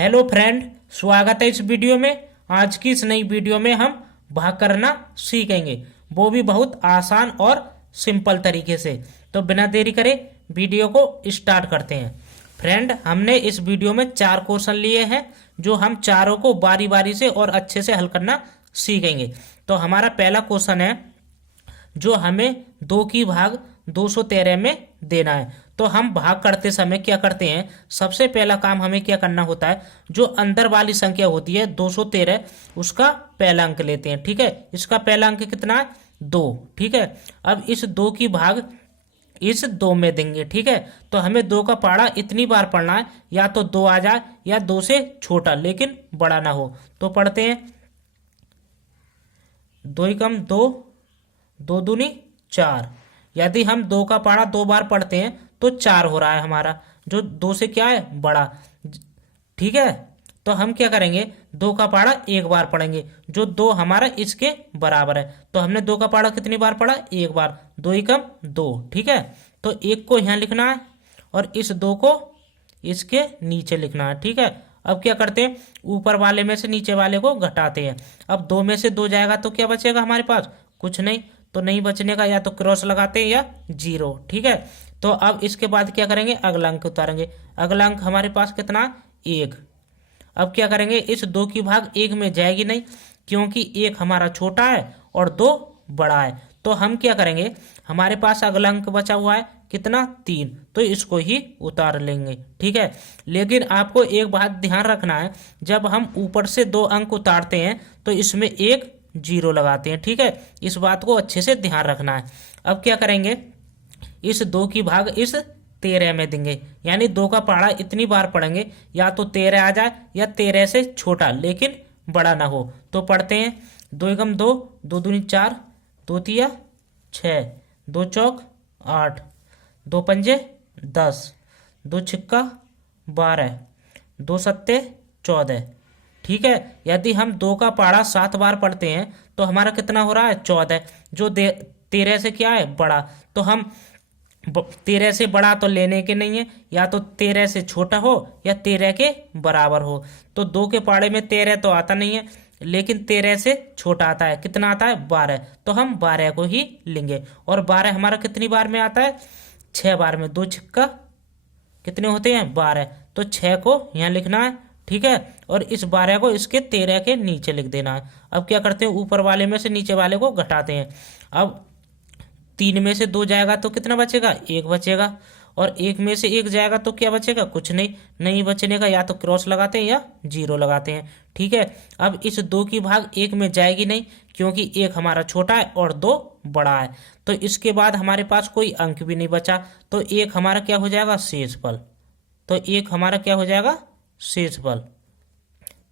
Hello friend, स्वागत है इस वीडियो में। आज की इस नई वीडियो में हम भाग करना सीखेंगे, वो भी बहुत आसान और सिंपल तरीके से। तो बिना देरी करे वीडियो को स्टार्ट करते हैं। फ्रेंड, हमने इस वीडियो में 4 क्वेश्चन लिए हैं, जो हम चारों को बारी बारी से और अच्छे से हल करना सीखेंगे। तो हमारा पहला क्वेश्चन है, जो हमें 2 की भाग 213 में देना है। तो हम भाग करते समय क्या करते हैं, सबसे पहला काम हमें क्या करना होता है, जो अंदर वाली संख्या होती है 213, उसका पहला अंक लेते हैं। ठीक है, इसका पहला अंक कितना है, 2। ठीक है, अब इस 2 की भाग इस 2 में देंगे। ठीक है, तो हमें 2 का पहाड़ा इतनी बार पढ़ना है, या तो 2 आ जाए या 2 से छोटा लेकिन बड़ा ना हो। तो पढ़ते हैं, 2 एकम 2, 2 दूनी 4। यदि हम 2 का पहाड़ा 2 बार पढ़ते हैं तो 4 हो रहा है हमारा, जो 2 से क्या है, बड़ा। ठीक है, तो हम क्या करेंगे, 2 का पहाड़ा 1 बार पढ़ेंगे, जो 2 हमारा इसके बराबर है। तो हमने 2 का पहाड़ा कितनी बार पढ़ा, 1 बार। 2 एकम 2। ठीक है, तो 1 को यहाँ लिखना है और इस 2 को इसके नीचे लिखना है। ठीक है, अब क्या करते हैं, ऊपर वाले में से नीचे वाले को घटाते हैं। अब 2 में से 2 जाएगा तो क्या बचेगा हमारे पास, कुछ नहीं। तो नहीं बचने का या तो क्रॉस लगाते हैं या 0। ठीक है, तो अब इसके बाद क्या करेंगे, अगला अंक उतारेंगे। अगला अंक हमारे पास कितना, 1। अब क्या करेंगे, इस 2 की भाग 1 में जाएगी नहीं, क्योंकि 1 हमारा छोटा है और 2 बड़ा है। तो हम क्या करेंगे, हमारे पास अगला अंक बचा हुआ है कितना, 3, तो इसको ही उतार लेंगे। ठीक है, लेकिन आपको एक बात ध्यान रखना है, जब हम ऊपर से 2 अंक उतारते हैं तो इसमें एक 0 लगाते हैं। ठीक है, इस बात को अच्छे से ध्यान रखना है। अब क्या करेंगे, इस 2 की भाग इस 13 में देंगे, यानी 2 का पहाड़ा इतनी बार पढ़ेंगे, या तो 13 आ जाए या 13 से छोटा लेकिन बड़ा ना हो। तो पढ़ते हैं, 2 एकम 2, 2 दूनी 4, 2 तिया 6, 2 चौक 8, 2 पंजे 10, 2 छिक्का 12, 2 सत्ते 14। ठीक है, यदि हम 2 का पहाड़ा 7 बार पढ़ते हैं तो हमारा कितना हो रहा है, 14, जो 13 से क्या है, बड़ा। तो हम 13 से बड़ा तो लेने के नहीं है, या तो 13 से छोटा हो या 13 के बराबर हो। तो 2 के पहाड़े में 13 तो आता नहीं है, लेकिन 13 से छोटा आता है। कितना आता है, 12। तो हम 12 को ही लेंगे। और 12 हमारा कितनी बार में आता है, 6 बार में। 2 छिक्का कितने होते हैं, 12। तो 6 को यहाँ लिखना है। ठीक है, और इस 12 को इसके 13 के नीचे लिख देना है। अब क्या करते हैं, ऊपर वाले में से नीचे वाले को घटाते हैं। अब 3 में से 2 जाएगा तो कितना बचेगा, 1 बचेगा। और 1 में से 1 जाएगा तो क्या बचेगा, कुछ नहीं। नहीं बचने का या तो क्रॉस लगाते हैं या 0 लगाते हैं। ठीक है, अब इस 2 की भाग 1 में जाएगी नहीं, क्योंकि 1 हमारा छोटा है और 2 बड़ा है। तो इसके बाद हमारे पास कोई अंक भी नहीं बचा, तो 1 हमारा क्या हो जाएगा, शेषफल। तो 1 हमारा क्या हो जाएगा, शेषफल।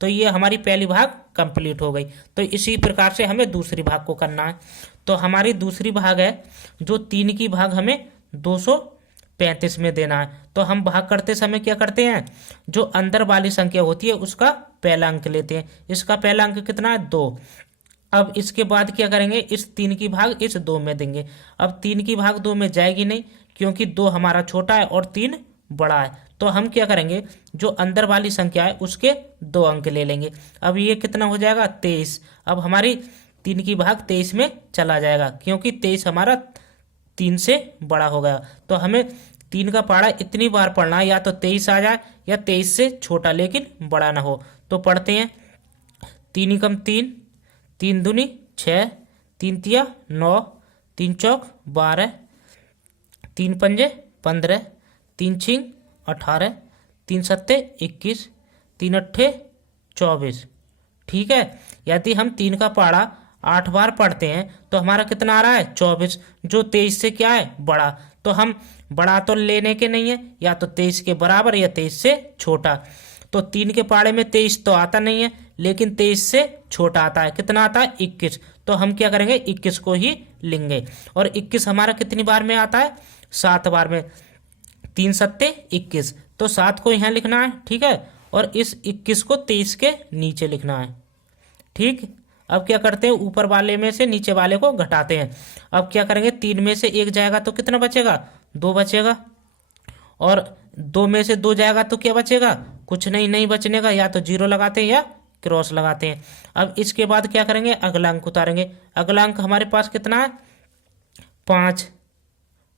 तो ये हमारी पहली भाग कंप्लीट हो गई। तो इसी प्रकार से हमें दूसरी भाग को करना है। तो हमारी दूसरी भाग है, जो 3 की भाग हमें 235 में देना है। तो हम भाग करते समय क्या करते हैं, जो अंदर वाली संख्या होती है उसका पहला अंक लेते हैं। इसका पहला अंक कितना है, 2। अब इसके बाद क्या करेंगे, इस 3 की भाग इस 2 में देंगे। अब 3 की भाग 2 में जाएगी नहीं, क्योंकि 2 हमारा छोटा है और 3 बड़ा है। तो हम क्या करेंगे, जो अंदर वाली संख्या है उसके 2 अंक ले लेंगे। अब ये कितना हो जाएगा, 23। अब हमारी 3 की भाग 23 में चला जाएगा, क्योंकि 23 हमारा 3 से बड़ा हो गया। तो हमें 3 का पहाड़ा इतनी बार पढ़ना है, या तो 23 आ जाए या 23 से छोटा लेकिन बड़ा ना हो। तो पढ़ते हैं, 3 एकम 3, 3 दूनी 6, 3 तिया 9, 3 चौक 12, 3 पंजे 15, 3 छिंग 18, 3 सत्ते 21, 3 अट्ठे 24। ठीक है, यदि हम 3 का पहाड़ा 8 बार पढ़ते हैं तो हमारा कितना आ रहा है, 24, जो 23 से क्या है, बड़ा। तो हम बड़ा तो लेने के नहीं है, या तो 23 के बराबर या 23 से छोटा। तो 3 के पहाड़े में 23 तो आता नहीं है, लेकिन 23 से छोटा आता है। कितना आता है, 21। तो हम क्या करेंगे, 21 को ही लेंगे। और 21 हमारा कितनी बार में आता है, 7 बार में। 3 सत्ते 21, तो 7 को यहाँ लिखना है। ठीक है, और इस 21 को 23 के नीचे लिखना है। ठीक, अब क्या करते हैं, ऊपर वाले में से नीचे वाले को घटाते हैं। अब क्या करेंगे, 3 में से 1 जाएगा तो कितना बचेगा, 2 बचेगा। और 2 में से 2 जाएगा तो क्या बचेगा, कुछ नहीं, नहीं बचने का, या तो जीरो लगाते हैं या क्रॉस लगाते हैं। अब इसके बाद क्या करेंगे, अगला अंक उतारेंगे। अगला अंक हमारे पास कितना है, 5।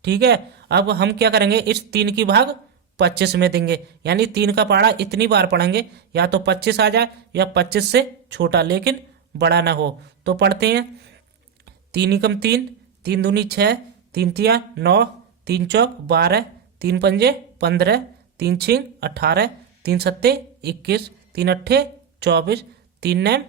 ठीक है, अब हम क्या करेंगे, इस 3 की भाग 25 में देंगे, यानी 3 का पहाड़ा इतनी बार पढ़ेंगे, या तो 25 आ जाए या 25 से छोटा लेकिन बड़ा ना हो। तो पढ़ते हैं, 3 एकम 3, 3 दूनी 6, 3 तिया 9, 3 चौक 12, 3 पंजे 15, 3 छिंग 18, 3 सत्ते 21, 3 अट्ठे 24, 3 नैम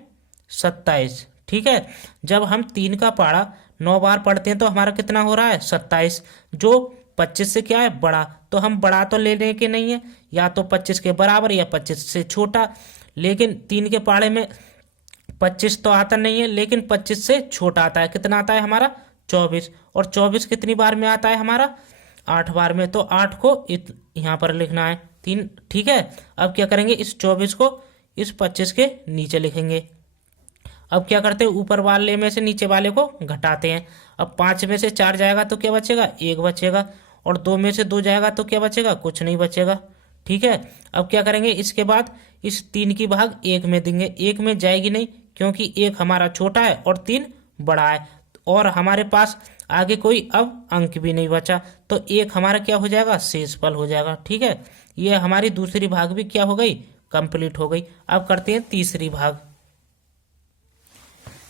27। ठीक है, जब हम 3 का पहाड़ा 9 बार पढ़ते हैं तो हमारा कितना हो रहा है, 27, जो 25 से क्या है, बड़ा। तो हम बड़ा तो लेने के नहीं है, या तो 25 के बराबर या 25 से छोटा। लेकिन 3 के पहाड़े में 25 तो आता नहीं है, लेकिन 25 से छोटा आता है। कितना आता है हमारा, 24। और 24 कितनी बार में आता है हमारा, 8 बार में। तो 8 को यहाँ पर लिखना है 3। ठीक है, अब क्या करेंगे, इस 24 को इस 25 के नीचे लिखेंगे। अब क्या करते हैं, ऊपर वाले में से नीचे वाले को घटाते हैं। अब 5 में से 4 जाएगा तो क्या बचेगा, 1 बचेगा। और 2 में से 2 जाएगा तो क्या बचेगा, कुछ नहीं बचेगा। ठीक है, अब क्या करेंगे, इसके बाद इस 3 की भाग 1 में देंगे। 1 में जाएगी नहीं, क्योंकि 1 हमारा छोटा है और 3 बड़ा है, और हमारे पास आगे कोई अब अंक भी नहीं बचा। तो 1 हमारा क्या हो जाएगा, शेषफल हो जाएगा। ठीक है, ये हमारी दूसरी भाग भी क्या हो गई, कंप्लीट हो गई। अब करते हैं तीसरी भाग।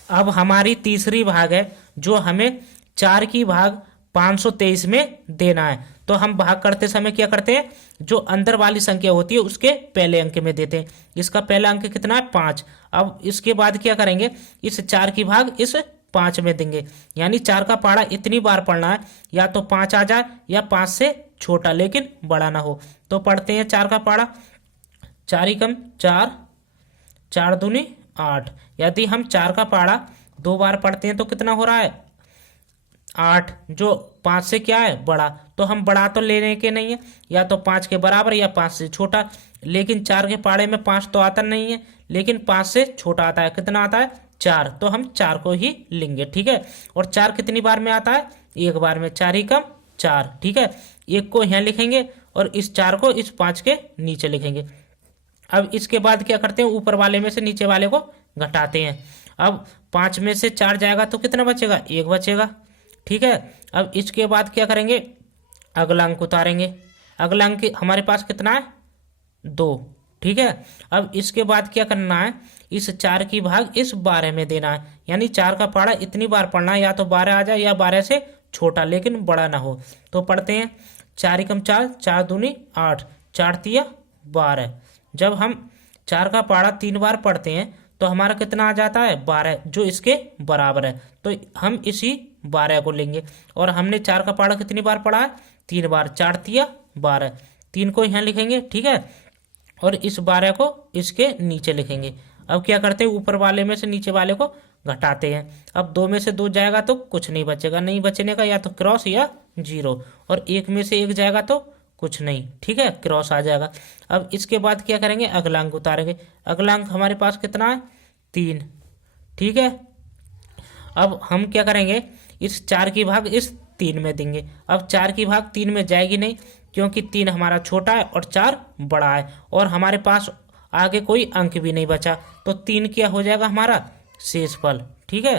अब हमारी तीसरी भाग है, जो हमें 4 की भाग 523 में देना है। तो हम भाग करते समय क्या करते हैं, जो अंदर वाली संख्या होती है उसके पहले अंक में देते हैं। इसका पहला अंक कितना है, 5। अब इसके बाद क्या करेंगे, इस 4 की भाग इस 5 में देंगे, यानी 4 का पहाड़ा इतनी बार पढ़ना है, या तो 5 आ जाए या 5 से छोटा लेकिन बड़ा ना हो। तो पढ़ते हैं 4 का पहाड़ा, 4 एकम 4, 4 दूनी 8। यदि हम 4 का पहाड़ा 2 बार पढ़ते हैं तो कितना हो रहा है, 8, जो 5 से क्या है, बड़ा। तो हम बड़ा तो लेने के नहीं है, या तो 5 के बराबर या 5 से छोटा। लेकिन 4 के पहाड़े में 5 तो आता नहीं है, लेकिन 5 से छोटा आता है। कितना आता है, 4। तो हम 4 को ही लेंगे। ठीक है, और 4 कितनी बार में आता है, 1 बार में। 4 एकम 4। ठीक है, 1 को यहाँ लिखेंगे और इस 4 को इस 5 के नीचे लिखेंगे। अब इसके बाद क्या करते हैं, ऊपर वाले में से नीचे वाले को घटाते हैं। अब 5 में से 4 जाएगा तो कितना बचेगा, 1 बचेगा। ठीक है, अब इसके बाद क्या करेंगे, अगला अंक उतारेंगे। अगला अंक हमारे पास कितना है, 2। ठीक है, अब इसके बाद क्या करना है, इस 4 की भाग इस 12 में देना है, यानी 4 का पहाड़ा इतनी बार पढ़ना है, या तो 12 आ जाए या 12 से छोटा लेकिन बड़ा ना हो। तो पढ़ते हैं, 4 एकम 4, 4 दूनी 8, 4 तिया 12। जब हम 4 का पहाड़ा 3 बार पढ़ते हैं तो हमारा कितना आ जाता है, 12, जो इसके बराबर है। तो हम इसी 12 को लेंगे, और हमने 4 का पहाड़ा कितनी बार पढ़ा है, 3 बार। 4 तिया 12, 3 को यहाँ लिखेंगे। ठीक है, और इस 12 को इसके नीचे लिखेंगे। अब क्या करते हैं, ऊपर वाले में से नीचे वाले को घटाते हैं। अब 2 में से 2 जाएगा तो कुछ नहीं बचेगा, नहीं बचने का, या तो क्रॉस या जीरो। और 1 में से 1 जाएगा तो कुछ नहीं। ठीक है, क्रॉस आ जाएगा। अब इसके बाद क्या करेंगे, अगला अंक उतारेंगे। अगला अंक हमारे पास कितना है, 3। ठीक है, अब हम क्या करेंगे, इस 4 की भाग इस 3 में देंगे। अब 4 की भाग 3 में जाएगी नहीं, क्योंकि 3 हमारा छोटा है और 4 बड़ा है, और हमारे पास आगे कोई अंक भी नहीं बचा। तो 3 क्या हो जाएगा हमारा, शेषफल। ठीक है,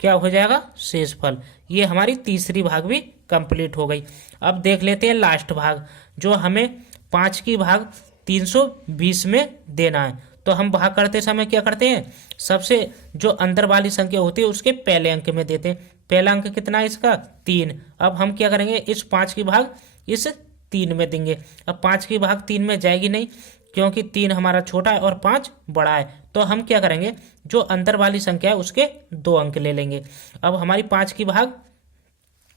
क्या हो जाएगा, शेषफल। ये हमारी तीसरी भाग भी कंप्लीट हो गई। अब देख लेते हैं लास्ट भाग, जो हमें 5 की भाग 320 में देना है। तो हम भाग करते समय क्या करते हैं, सबसे जो अंदर वाली संख्या होती है उसके पहले अंक में देते हैं। पहला अंक कितना है इसका, 3। अब हम क्या करेंगे, इस 5 की भाग इस 3 में देंगे। अब 5 की भाग 3 में जाएगी नहीं, क्योंकि 3 हमारा छोटा है और 5 बड़ा है। तो हम क्या करेंगे, जो अंदर वाली संख्या है उसके 2 अंक ले लेंगे। अब हमारी 5 की भाग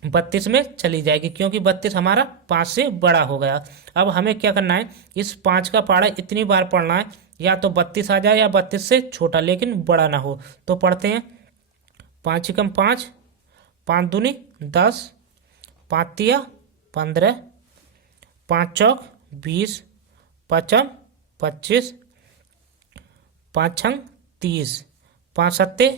32 में चली जाएगी, क्योंकि 32 हमारा 5 से बड़ा हो गया। अब हमें क्या करना है, इस 5 का पहाड़ा इतनी बार पढ़ना है, या तो 32 आ जाए या 32 से छोटा लेकिन बड़ा ना हो। तो पढ़ते हैं, 5 एकम 5, 5 दूनी 10, 5 तिया 15, 5 चौक 20, 5 25, 5 छंग 30, 5 सत्ते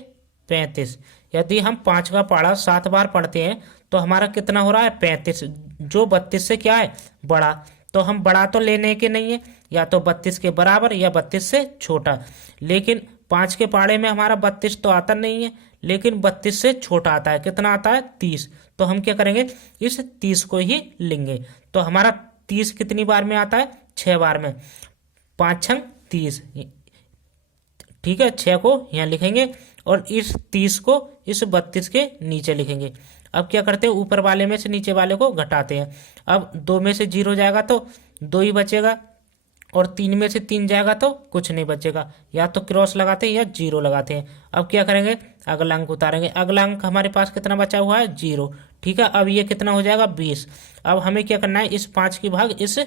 35। यदि हम 5 का पहाड़ा 7 बार पढ़ते हैं तो हमारा कितना हो रहा है, 35, जो 32 से क्या है, बड़ा। तो हम बड़ा तो लेने के नहीं है, या तो 32 के बराबर या 32 से छोटा। लेकिन 5 के पाड़े में हमारा 32 तो आता नहीं है, लेकिन 32 से छोटा आता है। कितना आता है? 30। तो हम क्या करेंगे, इस 30 को ही लेंगे। तो हमारा 30 कितनी बार में आता है? 6 बार में। 5 छंग 30, ठीक है। 6 को यहाँ लिखेंगे और इस 30 को इस 32 के नीचे लिखेंगे। अब क्या करते हैं, ऊपर वाले में से नीचे वाले को घटाते हैं। अब 2 में से 0 जाएगा तो 2 ही बचेगा, और 3 में से 3 जाएगा तो कुछ नहीं बचेगा। या तो क्रॉस लगाते हैं या 0 लगाते हैं। अब क्या करेंगे, अगला अंक उतारेंगे। अगला अंक हमारे पास कितना बचा हुआ है? 0, ठीक है। अब ये कितना हो जाएगा? 20। अब हमें क्या करना है, इस 5 की भाग इस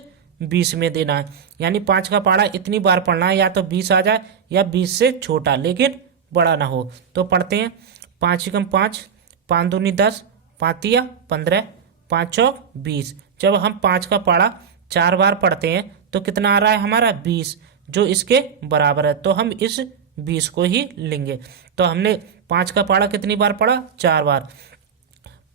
20 में देना है। यानी 5 का पाड़ा इतनी बार पढ़ना है, या तो 20 आ जाए या 20 से छोटा लेकिन बड़ा ना हो। तो पढ़ते हैं, 5 एकम 5, 5 दूनी 10, 5 तिया 15, 5 चौक 20। जब हम 5 का पाड़ा 4 बार पढ़ते हैं तो कितना आ रहा है हमारा? 20, जो इसके बराबर है। तो हम इस 20 को ही लेंगे। तो हमने 5 का पाड़ा कितनी बार पढ़ा? 4 बार।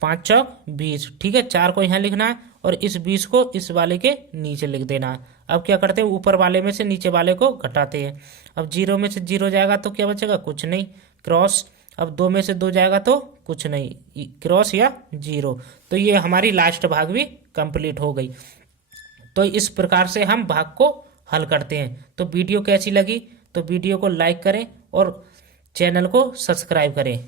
5 चौक 20, ठीक है। 4 को यहाँ लिखना है और इस 20 को इस वाले के नीचे लिख देना है। अब क्या करते हैं, ऊपर वाले में से नीचे वाले को घटाते हैं। अब 0 में से 0 जाएगा तो क्या बचेगा? कुछ नहीं, क्रॉस। अब 2 में से 2 जाएगा तो कुछ नहीं, क्रॉस या 0। तो ये हमारी लास्ट भाग भी कंप्लीट हो गई। तो इस प्रकार से हम भाग को हल करते हैं। तो वीडियो कैसी लगी तो वीडियो को लाइक करें और चैनल को सब्सक्राइब करें।